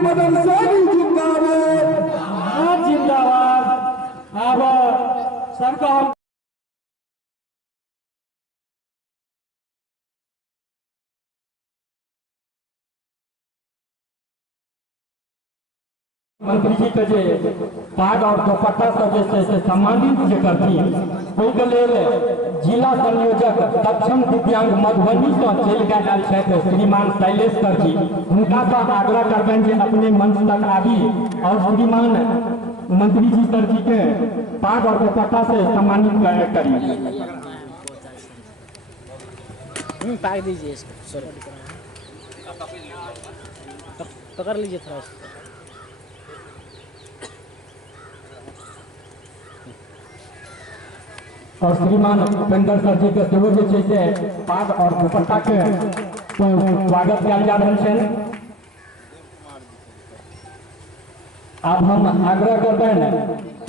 मदन सहनी जिंदाबाद। जिंदाबाद। अब सरकार मंत्री जी के जे पाग और दुपट्टा सब जैसे सम्मानित जे करथिन ओहिके लेल जिला संयोजक सक्षम दिव्यांग मधुबनी से चलि गेल छथि श्रीमान शैलेश्वर जी। हुनका से आग्रह करबनि जे अपने मंच तक आबी और श्रीमान मंत्री जी सर जी के पाग और दुपट्टा से सम्मानित करी। पाग दीजिए इसको, पकड़ लीजिए थोड़ा। और श्रीमान उपेंद्र सर जी के सेहो जे छै से पाग और दुपट्टा के स्वागत कयल जा रहल छनि। अब हम आग्रह करबनि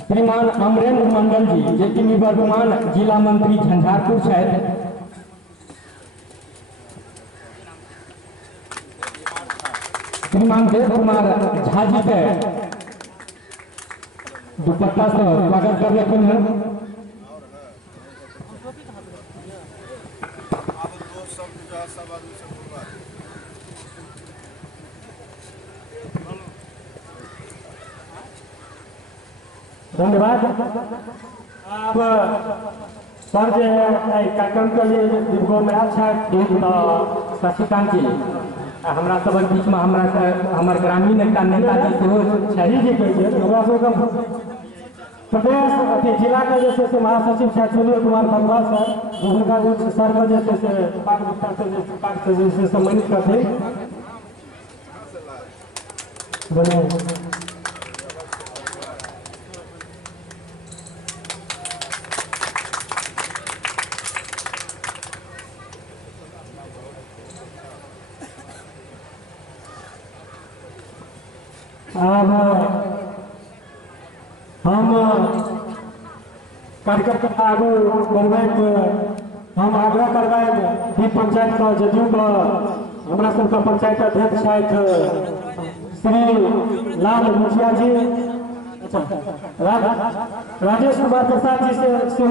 श्रीमान अमरेंद्र मंडल जी जे कि निवर्तमान जिला मंत्री झंझारपुर छथि। श्रीमान देव कुमार झा जी के दुपट्टा से स्वागत कर रहे हैं। धन्यवाद। अब सर जो कार्यक्रम के लिए दिवगो में अच्छा शशिकांत जी हमारा सब बीच में हमार ग्रामीण एकटा नेता जी शहीद जी प्रदेश अथी जिला के जैसे से महासचिव सूर्य कुमार बंगवा सर उनका सर का जैसे से सम्मानित करते अब हम कार्यक्रम आगू बढ़बे हम आग्रह करबे दीप पंचायत का जदयू का हमारा सबका पंचायत अध्यक्ष छथि श्री लाल मुखिया जी। राजेश कुमार प्रसाद जी से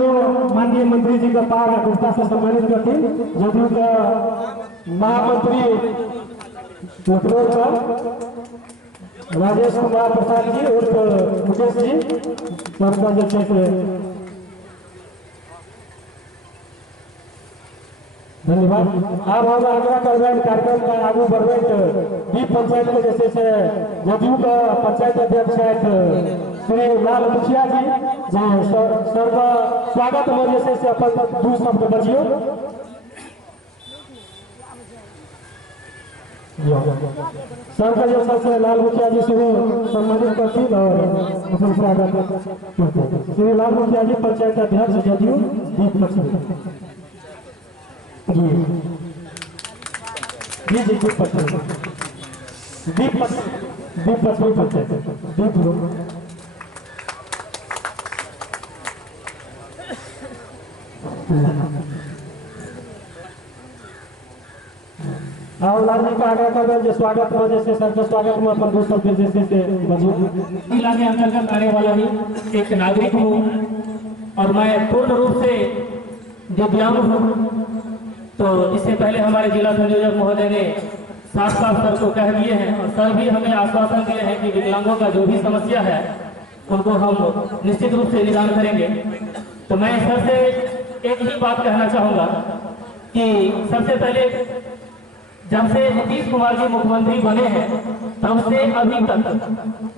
माननीय मंत्री जी का पाग गुप्ता से सम्मानित करती जदयू का महामंत्री राजेश कुमार प्रसाद जी उर्फ मुकेश जी सबका जो धन्यवाद। अब हम आग्रह करबे कार्यक्रम का आगू बढ़बे दीप पंचायत के जैसे से जदयू का पंचायत अध्यक्ष छथि श्री लाल मुखिया जी जो सर का स्वागत में जैसे से अपन दू शब्द बजियो। सर का जो सबसे लाल मुखिया जी से सम्मानित करती और स्वागत श्री लाल मुखिया जी पंचायत अध्यक्ष जदयू दीप पंचायत जी दीप पंचायत दीप पंचायत दीप और लालजी का आग्रह कर जो स्वागत में जैसे सर के स्वागत में अपन दोस्तों के जैसे से जिला के अंतर्गत आने वाला ही एक नागरिक हूँ और मैं पूर्ण रूप से दिव्यांग हूँ। तो इससे पहले हमारे जिला संयोजक महोदय ने साफ सर को कह दिए हैं और सर भी हमें आश्वासन दिए हैं कि विकलांगों का जो भी समस्या है उनको हम निश्चित रूप से निदान करेंगे। तो मैं सर से एक ही बात कहना चाहूँगा कि सबसे पहले जब से नीतीश कुमार जी मुख्यमंत्री बने हैं तब से अभी तक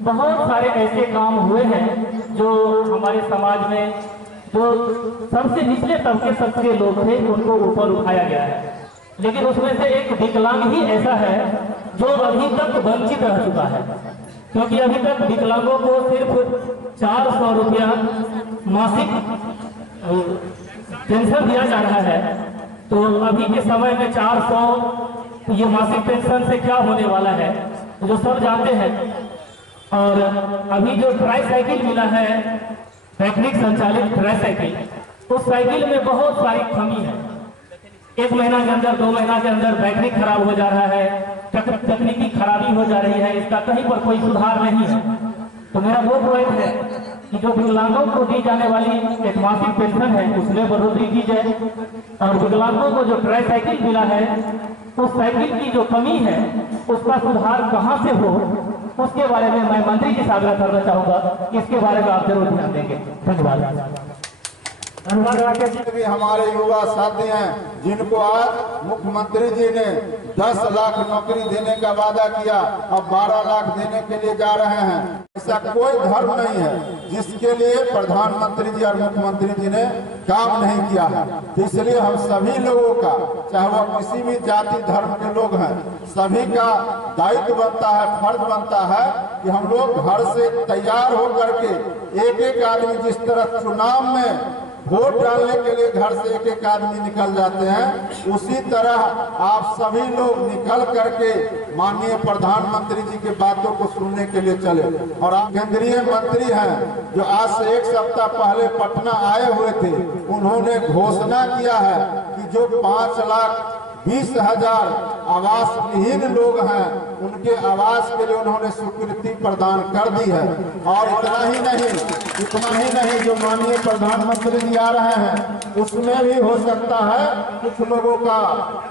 बहुत सारे ऐसे काम हुए हैं जो हमारे समाज में जो सबसे निचले तबके सबके लोग थे उनको ऊपर उठाया गया है। लेकिन उसमें से एक विकलांग ही ऐसा है जो अभी तक वंचित रह चुका है, क्योंकि अभी तक विकलांगों को सिर्फ 400 रुपया मासिक पेंशन दिया जा रहा है। तो अभी के समय में 400 ये मासिक पेंशन से क्या होने वाला है जो सब जानते हैं। और अभी जो ट्राई साइकिल मिला है बैटरी संचालित ट्राई साइकिल, उस साइकिल में बहुत सारी कमी है। 1 महीना के अंदर 2 महीना के अंदर बैटरी खराब हो जा रहा है, तकनीकी खराबी हो जा रही है, इसका कहीं पर कोई सुधार नहीं है। तो मेरा वो पॉइंट है कि जो विकलांगों को दी जाने वाली एक मासिक पेंशन है उसमें बढ़ोतरी की जाए, और विकलांगों को जो ट्राई साइकिल मिला है उस साइकिल की जो कमी है उसका सुधार कहां से हो, उसके बारे में मैं मंत्री जी से आग्रह करना चाहूंगा। इसके बारे में आप जरूर ध्यान देंगे। धन्यवाद। भी हमारे युवा साथी हैं जिनको आज मुख्यमंत्री जी ने 10 लाख नौकरी देने का वादा किया, अब 12 लाख देने के लिए जा रहे हैं। ऐसा कोई धर्म नहीं है जिसके लिए प्रधानमंत्री जी और मुख्यमंत्री जी ने काम नहीं किया है। तो इसलिए हम सभी लोगों का, चाहे वो किसी भी जाति धर्म के लोग हैं, सभी का दायित्व बनता है, फर्ज बनता है कि हम लोग घर से तैयार होकर के एक एक आदमी, जिस तरह चुनाव में वोट डालने के लिए घर से एक एक आदमी निकल जाते हैं, उसी तरह आप सभी लोग निकल करके माननीय प्रधानमंत्री जी की बातों को सुनने के लिए चले। और आप केंद्रीय मंत्री हैं जो आज से 1 सप्ताह पहले पटना आए हुए थे, उन्होंने घोषणा किया है कि जो 5,20,000 आवास विहीन लोग हैं उनके आवास के लिए उन्होंने स्वीकृति प्रदान कर दी है। और इतना ही नहीं, जो माननीय प्रधानमंत्री जी आ रहे हैं उसमें भी हो सकता है कुछ लोगों का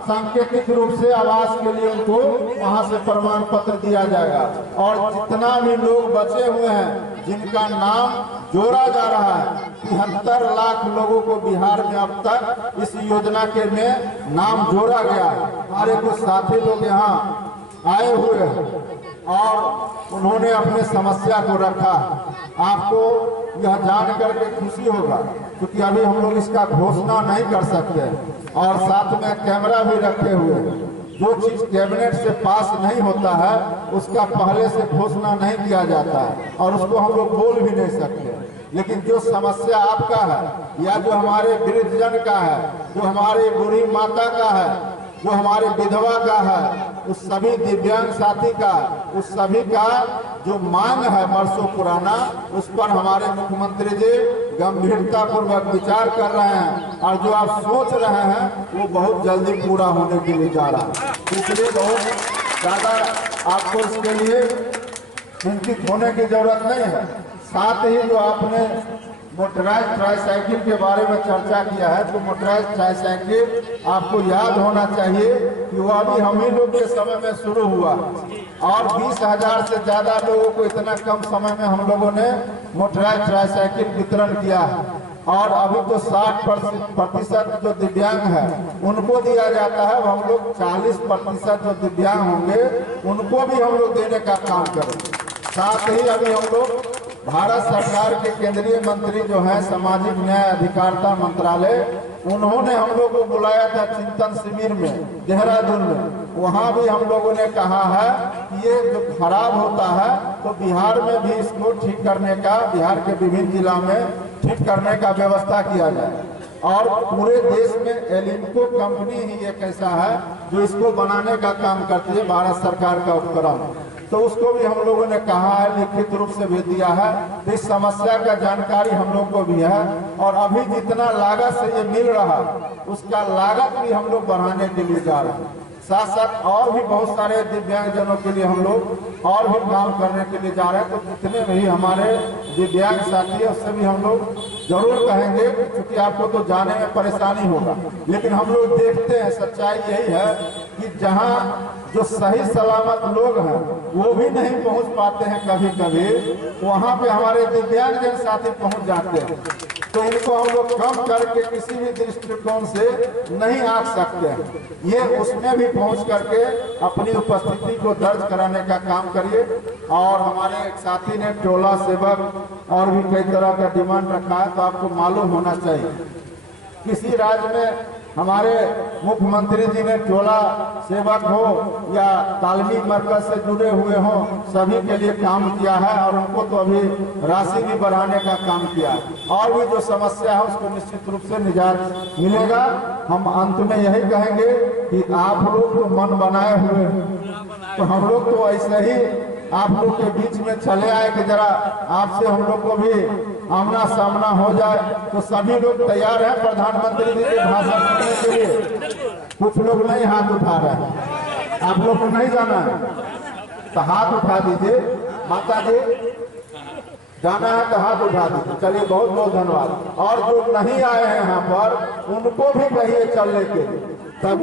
सांकेतिक रूप से आवास के लिए उनको वहां से प्रमाण पत्र दिया जाएगा। और जितना भी लोग बचे हुए हैं जिनका नाम जोड़ा जा रहा है, 73 लाख लोगों को बिहार में अब तक इस योजना के में नाम जोड़ा गया है। हमारे कुछ साथी लोग यहाँ आए हुए हैं और उन्होंने अपने समस्या को रखा। आपको यह जान करके खुशी होगा क्योंकि अभी हम लोग इसका घोषणा नहीं कर सकते और साथ में कैमरा भी रखे हुए हैं। जो चीज कैबिनेट से पास नहीं होता है उसका पहले से घोषणा नहीं किया जाता है और उसको हम लोग बोल भी नहीं सकते। लेकिन जो समस्या आपका है या जो हमारे वृद्धजन का है, जो हमारी बूढ़ी माता का है, जो हमारे विधवा का है, उस सभी दिव्यांग साथी का, उस सभी का जो मांग है वर्षों पुराना, उस पर हमारे मुख्यमंत्री जी गंभीरता पूर्वक विचार कर रहे हैं और जो आप सोच रहे हैं वो बहुत जल्दी पूरा होने के लिए जा रहा है। इसलिए बहुत ज्यादा आपको इसके लिए चिंतित होने की जरूरत नहीं है। साथ ही जो आपने मोटराइज ट्राईसाइकिल के बारे में चर्चा किया है, तो मोटराइज ट्राईसाइकिल आपको याद होना चाहिए कि वो अभी हम ही लोग के समय में शुरू हुआ और 20,000 से ज्यादा लोगों को इतना कम समय में हम लोगों ने मोटराइज ट्राईसाइकिल वितरण किया है। और अभी तो 60% जो दिव्यांग है उनको दिया जाता है। हम लोग 40% जो दिव्यांग होंगे उनको भी हम लोग देने का काम करेंगे। साथ ही अभी हम लोग भारत सरकार के केंद्रीय मंत्री जो है सामाजिक न्याय अधिकारिता मंत्रालय, उन्होंने हम लोग को बुलाया था चिंतन शिविर में देहरादून में। वहाँ भी हम लोगों ने कहा है कि ये जो खराब होता है तो बिहार में भी इसको ठीक करने का, बिहार के विभिन्न जिला में ठीक करने का व्यवस्था किया जाए। और पूरे देश में एलिम्को कंपनी ही एक ऐसा है जो इसको बनाने का काम करती है, भारत सरकार का उपक्रम। तो उसको भी हम लोगों ने कहा है, लिखित रूप से भी दिया है। तो इस समस्या का जानकारी हम लोग को भी है और अभी जितना लागत से ये मिल रहा उसका लागत भी हम लोग बढ़ाने के लिए जा रहे हैं। साथ साथ और भी बहुत सारे दिव्यांगजनों के लिए हम लोग और भी काम करने के लिए जा रहे हैं। तो जितने भी हमारे दिव्यांग साथी है उससे भी हम लोग जरूर कहेंगे, क्योंकि आपको तो जाने में परेशानी होगा, लेकिन हम लोग देखते हैं सच्चाई यही है कि जहां जो सही सलामत लोग हैं वो भी नहीं पहुंच पाते हैं, कभी कभी वहां पे हमारे दिव्यांगजन साथी पहुंच जाते हैं। तो इनको हम लोग कम करके किसी भी दृष्टिकोण से नहीं आंक सकते हैं। ये उसमें भी पहुंच करके अपनी उपस्थिति को दर्ज कराने का काम करिए। और हमारे एक साथी ने टोला सेवक और भी कई तरह का डिमांड रखा है, तो आपको मालूम होना चाहिए किसी राज्य में हमारे मुख्यमंत्री जी ने टोला सेवक हो या तालमी मरकज से जुड़े हुए हो सभी के लिए काम किया है और उनको तो अभी राशि भी बढ़ाने का काम किया है। और भी जो समस्या है उसको निश्चित रूप से निजात मिलेगा। हम अंत में यही कहेंगे कि आप लोग तो मन बनाए हुए हैं, तो हम लोग तो ऐसे ही आप लोग के बीच में चले आए कि जरा आपसे हम लोग को भी आमना सामना हो जाए। तो सभी लोग तैयार हैं प्रधानमंत्री जी के भाषण सुनने के लिए। कुछ लोग नहीं हाथ उठा रहे हैं। आप लोग को नहीं जाना है तो हाथ उठा दीजिए। माता जी जाना है तो हाथ उठा दीजिए। चलिए बहुत बहुत धन्यवाद। और जो नहीं आए हैं यहाँ पर उनको भी कहिए चलने के लिए। तब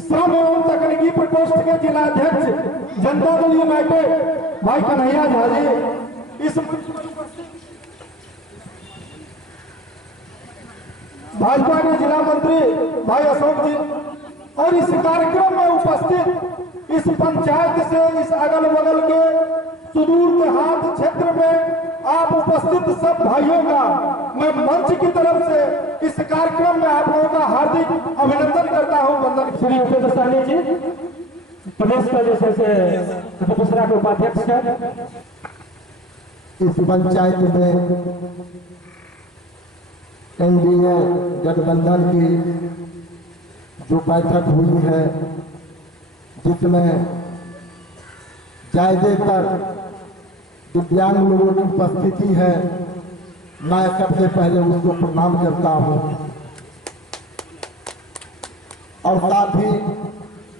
श्रम एवं तकनीकी प्रकोष्ठ के जिलाध्यक्ष जनता दल यूनाइटेड भाई कन्हैया झा जी, इस भाजपा के जिला मंत्री भाई अशोक जी और इस कार्यक्रम में उपस्थित इस पंचायत से इस अगल बगल के सुदूर देहात क्षेत्र में आप उपस्थित सब भाइयों का मैं मंच की तरफ से इस कार्यक्रम में आप लोगों का हार्दिक अभिनंदन करता हूं। वंदन। श्री उपेंद्र सहनी जी प्रदेश का जैसे दूसरा के उपाध्यक्ष है। इस पंचायत में एनडीए गठबंधन की जो बैठक हुई है जिसमें ज्यादातर दिव्यांग लोगों की उपस्थिति है, मैं सबसे पहले उसको प्रणाम करता हूं। और साथ ही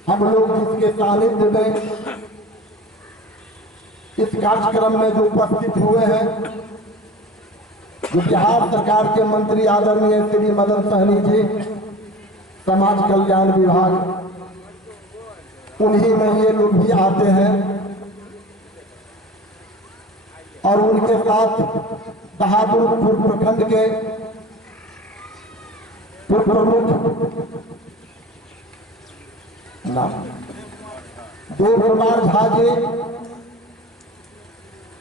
हम लोग जिसके सानिध्य में इस कार्यक्रम में जो उपस्थित हुए हैं, जो बिहार सरकार के मंत्री आदरणीय श्री मदन सहनी जी, समाज कल्याण विभाग, उन्हीं में ये लोग भी आते हैं। और उनके साथ बहादुरपुर प्रखंड के पूर्व प्रमुख देव कुमार झा जी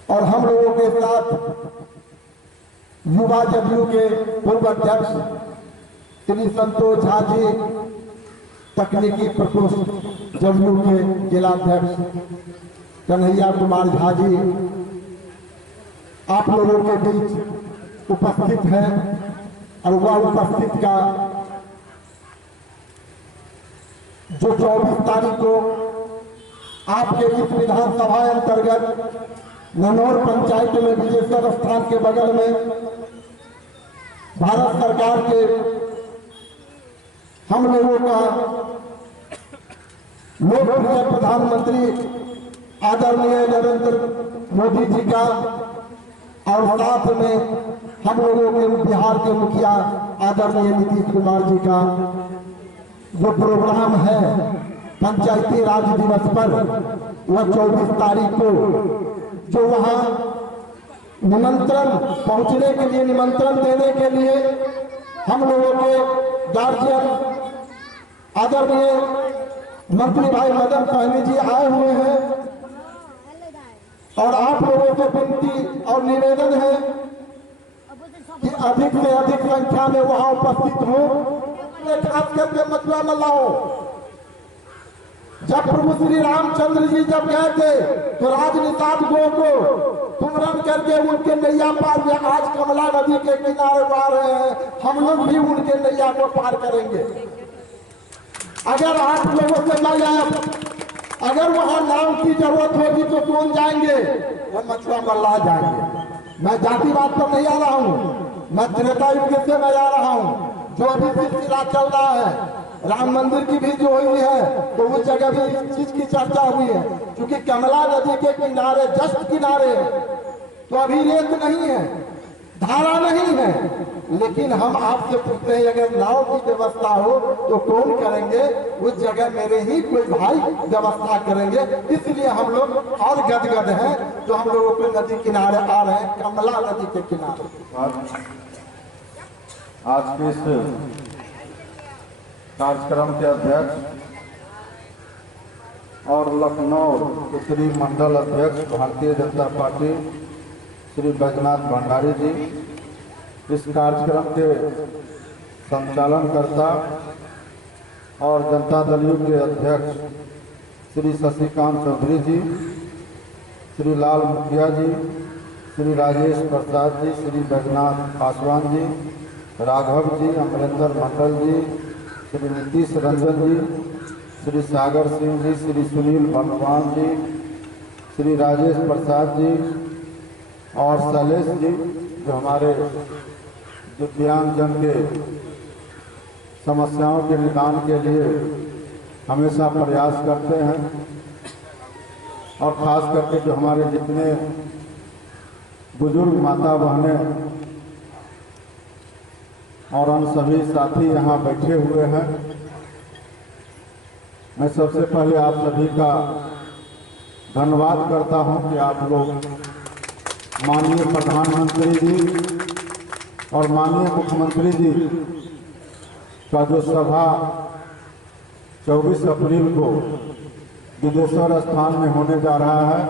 और हम लोगों के साथ युवा जदयू के पूर्व अध्यक्ष श्री संतोष झा जी, तकनीकी प्रकोष्ठ जदयू के जिलाध्यक्ष कन्हैया कुमार झा जी आप लोगों के बीच उपस्थित हैं। और वह उपस्थित का जो 24 तारीख को आपके इस विधानसभा अंतर्गत ननौर पंचायत में विजेश्वर स्थान के बगल में भारत सरकार के हम लोगों का लोकप्रिय प्रधानमंत्री आदरणीय नरेंद्र मोदी जी का और साथ में हम लोगों के बिहार के मुखिया आदरणीय नीतीश कुमार जी का जो प्रोग्राम है पंचायती राज दिवस पर, वह 24 तारीख को जो वहां निमंत्रण पहुंचने के लिए, निमंत्रण देने के लिए हम लोगों के गार्जियन आदरणीय मंत्री भाई मदन सहनी जी आए हुए हैं। और आप लोगों से विनती और निवेदन है कि अधिक से अधिक संख्या में वहां उपस्थित हो। खास करके मथुरा में लाओ। जब प्रभु श्री रामचंद्र जी जब गए थे तो राजनिषाद गो को कुमरन करके उनके नैया पार में आज कमला नदी के किनारे पा रहे हैं। हम लोग भी उनके नैया को पार करेंगे। अगर आप लोगों से न जाए, अगर वहां नाव की जरूरत होगी तो कौन जाएंगे? वो मथुरा मल्लाह जाएंगे। मैं जातिवाद पर नहीं आ रहा हूँ, मैं त्रेता युग से मैं आ रहा हूँ। जो अभी सिलसिला चल रहा है राम मंदिर की भी जो हुई है तो उस जगह भी इस चीज की चर्चा हुई है, क्योंकि कमला नदी के किनारे जस्ट किनारे है तो अभी रेत नहीं है, धारा नहीं है। लेकिन हम आपसे पूछते हैं अगर नाव की व्यवस्था हो तो कौन करेंगे? उस जगह मेरे ही कोई भाई व्यवस्था करेंगे। इसलिए हम लोग और गदगद हैं तो हम लोगों के नदी किनारे आ रहे हैं, कमला नदी के किनारे। आज के इस कार्यक्रम के अध्यक्ष और लखनऊ उत्तरी मंडल अध्यक्ष भारतीय जनता पार्टी श्री बैजनाथ भंडारी जी, इस कार्यक्रम के संचालनकर्ता और जनता दल यू के अध्यक्ष श्री शशिकांत चौधरी जी, श्री लाल मुखिया जी, श्री राजेश प्रसाद जी, श्री बैजनाथ पासवान जी, राघव जी, अमरेंद्र मंडल जी, श्री नीतीश रंजन जी, श्री सागर सिंह जी, श्री सुनील भगवान जी, श्री राजेश प्रसाद जी और शैलेश जी, जो हमारे दिव्यांगजन के समस्याओं के निदान के लिए हमेशा प्रयास करते हैं और खास करके जो हमारे जितने बुजुर्ग माता बहनें और हम सभी साथी यहाँ बैठे हुए हैं, मैं सबसे पहले आप सभी का धन्यवाद करता हूँ कि आप लोग माननीय प्रधानमंत्री जी और माननीय मुख्यमंत्री जी का जो सभा 24 अप्रैल को विदेश्वर स्थान में होने जा रहा है,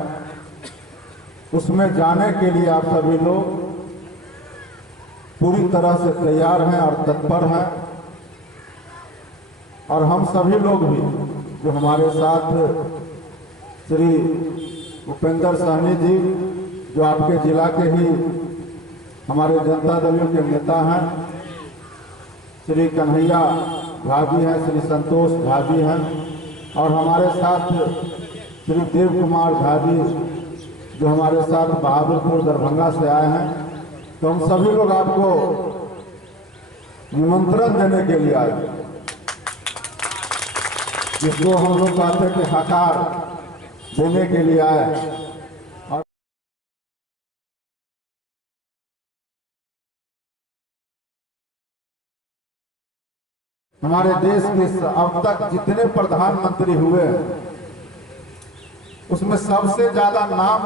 उसमें जाने के लिए आप सभी लोग पूरी तरह से तैयार हैं और तत्पर हैं। और हम सभी लोग भी जो हमारे साथ श्री उपेंद्र सहनी जी, जो आपके जिला के ही हमारे जनता दलों के नेता हैं, श्री कन्हैया भाभी हैं, श्री संतोष भाभी हैं, और हमारे साथ श्री देव कुमार भाभी जो हमारे साथ बहादुरपुर दरभंगा से आए हैं। तो हम सभी लोग आपको निमंत्रण देने के लिए आए, जिसको हम लोग कहते हैं कि हकार देने के लिए आए। हमारे देश के अब तक जितने प्रधानमंत्री हुए उसमें सबसे ज्यादा नाम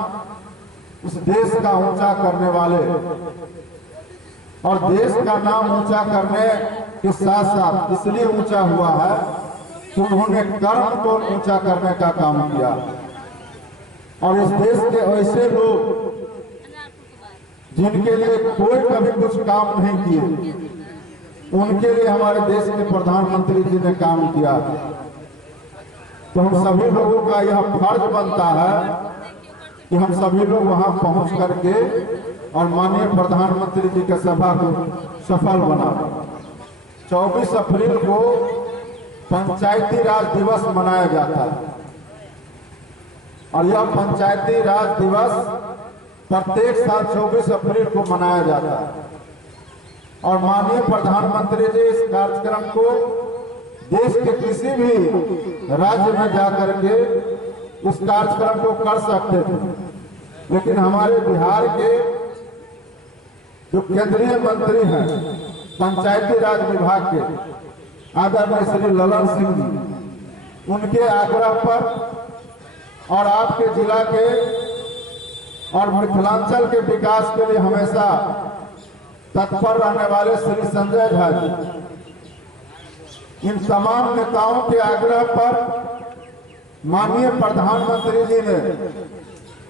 उस देश का ऊंचा करने वाले और देश का नाम ऊंचा करने के साथ साथ इसलिए ऊंचा हुआ है कि उन्होंने कर्म को ऊंचा करने का काम किया। और इस देश के ऐसे लोग जिनके लिए कोई कभी कुछ काम नहीं किए, उनके लिए हमारे देश के प्रधानमंत्री जी ने काम किया। तो हम सभी लोगों का यह फर्ज बनता है कि हम सभी लोग वहां पहुंच करके और माननीय प्रधानमंत्री जी के सभा को सफल बना। 24 अप्रैल को पंचायती राज दिवस मनाया जाता है और यह पंचायती राज दिवस प्रत्येक साल 24 अप्रैल को मनाया जाता है। और माननीय प्रधानमंत्री जी इस कार्यक्रम को देश के किसी भी राज्य में जाकर के उस कार्यक्रम को कर सकते थे, लेकिन हमारे बिहार के जो केंद्रीय मंत्री हैं पंचायती राज विभाग के, आदरणीय श्री ललन सिंह जी, उनके आग्रह पर और आपके जिला के और मिथिलांचल के विकास के लिए हमेशा तत्पर रहने वाले श्री संजय झा जी, इन तमाम नेताओं के आग्रह पर माननीय प्रधानमंत्री जी ने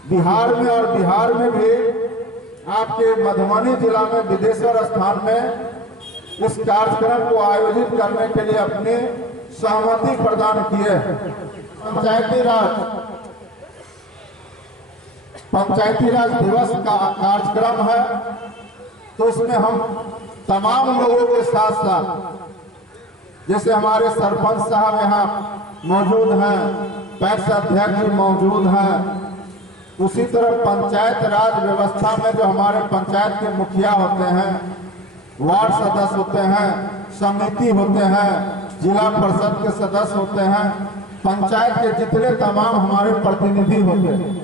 बिहार में और बिहार में भी आपके मधुबनी जिला में विदेश्वर स्थान में इस कार्यक्रम को आयोजित करने के लिए अपनी सहमति प्रदान किए हैं। पंचायती राज दिवस का कार्यक्रम है, तो इसमें हम तमाम लोगों के साथ साथ, जैसे हमारे सरपंच साहब यहाँ मौजूद हैं, पैक्स अध्यक्ष मौजूद हैं, उसी तरह पंचायत राज व्यवस्था में जो हमारे पंचायत के मुखिया होते हैं, वार्ड सदस्य होते हैं, समिति होते हैं, जिला परिषद के सदस्य होते हैं, पंचायत के जितने तमाम हमारे प्रतिनिधि होते हैं,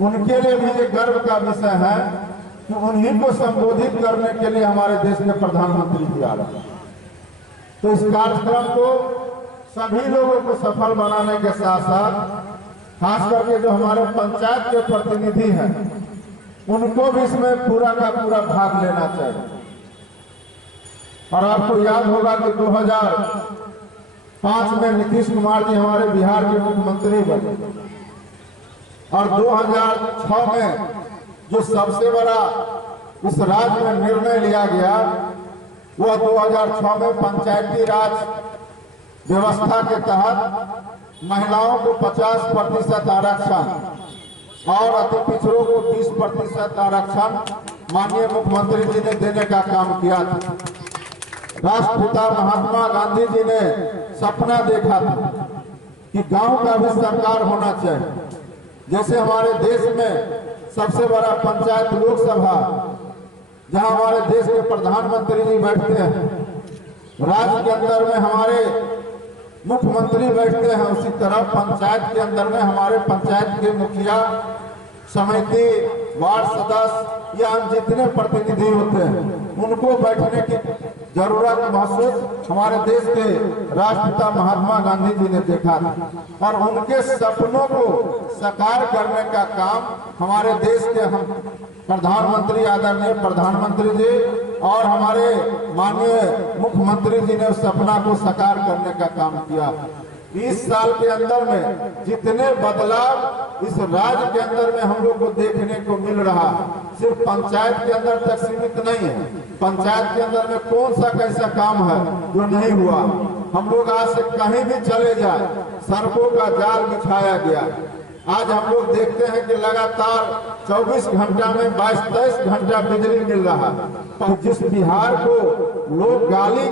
उनके लिए भी एक गर्व का विषय है कि उन्हीं को संबोधित करने के लिए हमारे देश के प्रधानमंत्री जी आ रहे हैं। तो इस कार्यक्रम को सभी लोगों को सफल बनाने के साथ साथ खास करके जो हमारे पंचायत के प्रतिनिधि हैं, उनको भी इसमें पूरा का पूरा भाग लेना चाहिए। और आपको याद होगा कि 2005 में नीतीश कुमार जी हमारे बिहार के मुख्यमंत्री बने और 2006 में जो सबसे बड़ा इस राज्य में निर्णय लिया गया वह 2006 में पंचायती राज व्यवस्था के तहत महिलाओं को 50% आरक्षण और अति पिछड़ों को 20% आरक्षण माननीय मुख्यमंत्री जी ने देने का काम किया था। राष्ट्रपिता महात्मा गांधी जी ने सपना देखा था कि गांव का भी सरकार होना चाहिए। जैसे हमारे देश में सबसे बड़ा पंचायत लोकसभा, जहां हमारे देश के प्रधानमंत्री जी बैठते हैं, राज्य के अंदर में हमारे मुख्यमंत्री बैठते हैं, उसी तरह पंचायत के अंदर में हमारे पंचायत के मुखिया, समिति, वार्ड सदस्य या जितने प्रतिनिधि होते हैं उनको बैठने की जरूरत महसूस हमारे देश के राष्ट्रपिता महात्मा गांधी जी ने देखा था और उनके सपनों को साकार करने का काम हमारे देश के हम प्रधानमंत्री, आदरणीय प्रधानमंत्री जी और हमारे माननीय मुख्यमंत्री जी ने उस सपना को साकार करने का काम किया। 20 साल के अंदर में जितने बदलाव इस राज्य के अंदर में हम लोग को देखने को मिल रहा है, सिर्फ पंचायत के अंदर तक सीमित नहीं है। पंचायत के अंदर में कौन सा कैसा काम है जो नहीं हुआ। हम लोग आज से कहीं भी चले जाए, सड़कों का जाल बिछाया गया। आज हम लोग देखते हैं कि लगातार 24 घंटा में 22-23 घंटा बिजली मिल रहा है। जिस बिहार को लोग गाली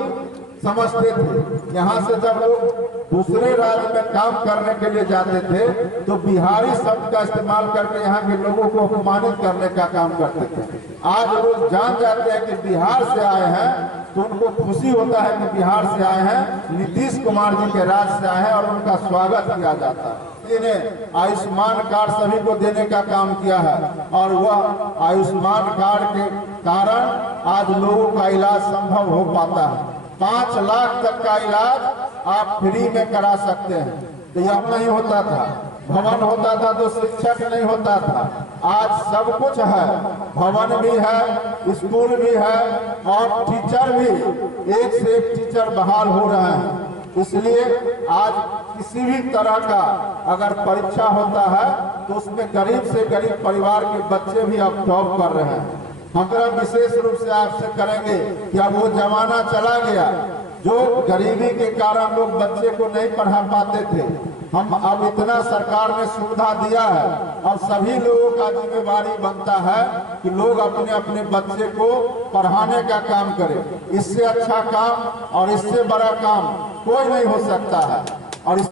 समझते थे, यहाँ से जब लोग दूसरे राज्य में काम करने के लिए जाते थे तो बिहारी शब्द का इस्तेमाल करके यहाँ के लोगों को अपमानित करने का काम करते थे। आज लोग जान जाते हैं कि बिहार से आए हैं तो उनको खुशी होता है कि बिहार से आए हैं, नीतीश कुमार जी के राज्य से आए हैं और उनका स्वागत किया जाता है। ने आयुष्मान कार्ड सभी को देने का काम किया है और वह आयुष्मान कार्ड के कारण आज लोगों का इलाज संभव हो पाता है। 5 लाख तक का इलाज आप फ्री में करा सकते हैं। तो यह नहीं होता था, भवन होता था तो शिक्षक नहीं होता था। आज सब कुछ है, भवन भी है, स्कूल भी है और टीचर भी, एक से एक टीचर बहाल हो रहे हैं। इसलिए आज किसी भी तरह का अगर परीक्षा होता है तो उसमें गरीब से गरीब परिवार के बच्चे भी अब टॉप कर रहे हैं। हमारा विशेष रूप से आपसे करेंगे कि अब वो जमाना चला गया जो गरीबी के कारण लोग बच्चे को नहीं पढ़ा पाते थे। हम अब इतना सरकार ने सुविधा दिया है, अब सभी लोगों का जिम्मेवारी बनता है कि लोग अपने अपने बच्चे को पढ़ाने का काम करें। इससे अच्छा काम और इससे बड़ा काम कोई नहीं हो सकता है। और